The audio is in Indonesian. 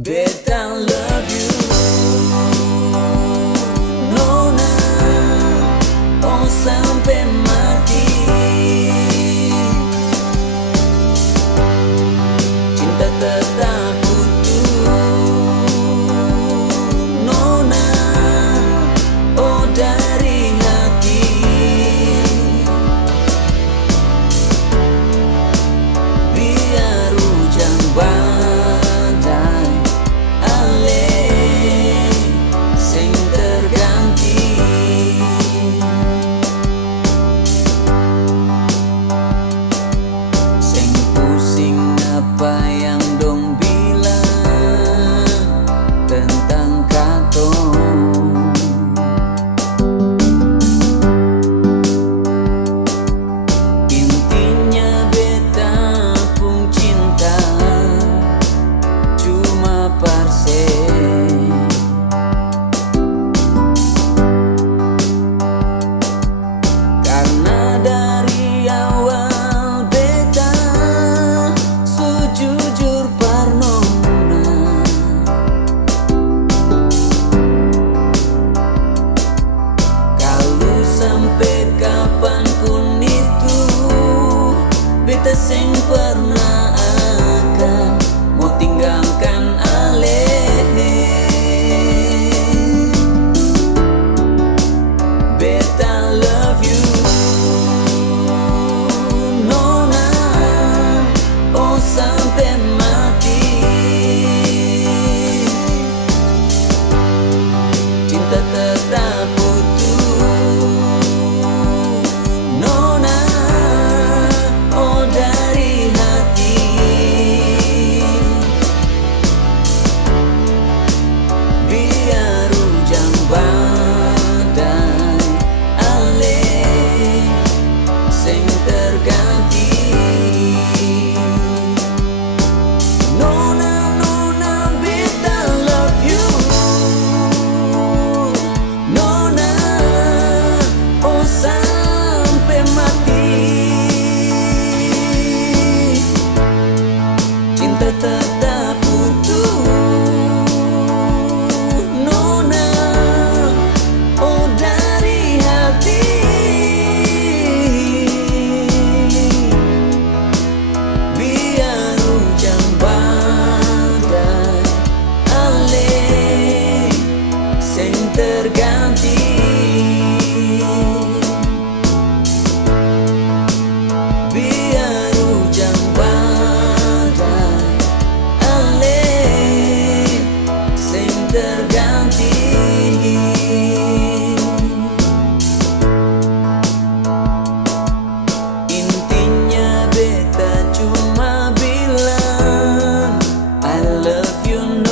Beta love you, Nona, oh sampai mati. Cinta tetap utuh, Nona, oh dari hati. Biar hujan badai ale sing terganti. Sing pusing apa yang dong bilang tentang katong. Intinya beta pun cinta cuma parse. Karena dari awal beta sejujur parnona. Kalau sampai kapanpun itu beta sing pernah akan mau tinggalkan ale. Beta love you, Nona, oh sampai mati. Cinta tetap utuh, Nona, oh dari hati. Biar hujan badai ale sing terganti. Nona, Nona, beta love you, Nona, oh sampai mati. Cinta tetap utuh, Nona, oh dari hati. Biar hujan badai ale sing terganti. Biar hujan badai ale sing terganti. Intinya beta cuma bilang I love you,